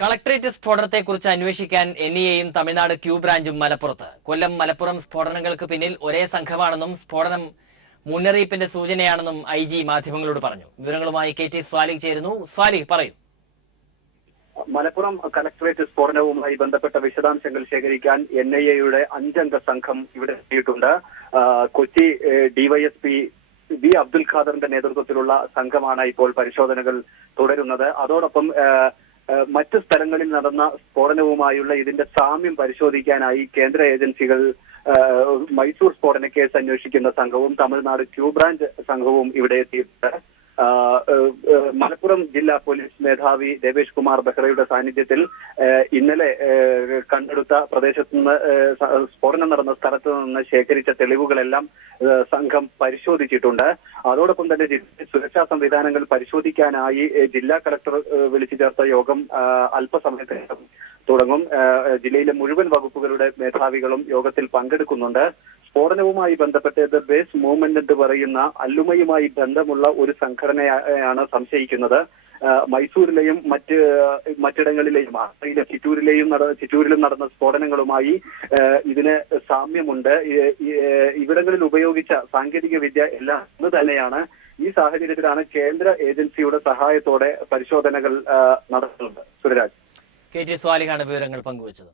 Collectorate സ്ഫോടനത്തെക്കുറിച്ച് അന്വേഷിക്കാൻ എൻഐഎയും Tamil Nadu Q ബ്രാഞ്ചും മലപ്പുറത്ത്. കൊല്ലം മലപ്പുറം സ്ഫോടനങ്ങൾക്ക് പിന്നിൽ ഒരേ സംഘമാണെന്നും സ്ഫോടനം മുന്നറിയിപ്പിന്റെ സൂചനയാണെന്നും ഐജി മാധ്യമങ്ങളോട് പറഞ്ഞു. വിവരങ്ങളുമായി കെ ടി സ്വാലിഹ് ചേരുന്നു. സ്വാലിഹ് പറയൂ. മലപ്പുറം കളക്ടറേറ്റ് സ്ഫോടനവുമായി ബന്ധപ്പെട്ട വിശദാംശങ്ങൾ ശേഖരിക്കാൻ എൻഐഎയുടെ 5 അംഗ സംഘം ഇവിടെ എത്തിയിട്ടുണ്ട്. കൊച്ചി ഡിവൈഎസ്പി ബി അബ്ദുൽ ഖാദറിന്റെ നേതൃത്വത്തിലുള്ള സംഘമാണ് ഇപ്പോൾ പരിശോധനകൾ തുടരുന്നത്. അതോടൊപ്പം മറ്റു സ്ഥലങ്ങളിൽ നടന്ന സ്ഫോടനവുമായുള്ള ഇതിന്റെ സാമ്യം പരിശോധിക്കാനായി കേന്ദ്ര ഏജൻസികൾ മൈസൂർ സ്ഫോടന കേസ് അന്വേഷിക്കുന്ന സംഘവും തമിഴ്നാട് ക്യൂ ബ്രാഞ്ച് സംഘവും ഇവിടെ എത്തിയിട്ടുണ്ട്. മലപ്പുറം ജില്ലാ പോലീസ് മേധാവി ദേവേഷ് കുമാർ ബെഹ്റയുടെ സാന്നിധ്യത്തിൽ ഇന്നലെ കണ്ടെടുത്ത പ്രദേശത്ത് നിന്ന് സ്ഫോടനം നടന്ന സ്ഥലത്ത് നിന്ന് ശേഖരിച്ച തെളിവുകളെല്ലാം സംഘം പരിശോധിച്ചിട്ടുണ്ട്. അതോടൊപ്പം തന്നെ സുരക്ഷാ സംവിധാനങ്ങൾ പരിശോധിക്കാനായി ജില്ലാ കളക്ടർ വിളിച്ചു ചേർത്ത യോഗം അല്പസമയത്തിനകം തുടങ്ങും. ജില്ലയിലെ മുഴുവൻ വകുപ്പുകളുടെ മേധാവികളും യോഗത്തിൽ പങ്കെടുക്കുന്നുണ്ട്. സ്ഫോടനവുമായി ബന്ധപ്പെട്ട് ദ ബേസ് മൂവ്മെന്റ് എന്ന് പറയുന്ന അല്ലുമയുമായി ബന്ധമുള്ള ഒരു സംഘടനയാണ് സംശയിക്കുന്നത്. മൈസൂരിലെയും മറ്റിടങ്ങളിലെയും ചിറ്റൂരിലും നടന്ന സ്ഫോടനങ്ങളുമായി ഇതിന് സാമ്യമുണ്ട്. ഇവിടങ്ങളിൽ ഉപയോഗിച്ച സാങ്കേതിക വിദ്യ എല്ലാം ഒന്ന് തന്നെയാണ്. ഈ സാഹചര്യത്തിലാണ് കേന്ദ്ര ഏജൻസിയുടെ സഹായത്തോടെ പരിശോധനകൾ നടത്തുന്നത്. സുരരാജ്, കെ ടി സ്വാലിഹാണ് വിവരങ്ങൾ പങ്കുവച്ചത്.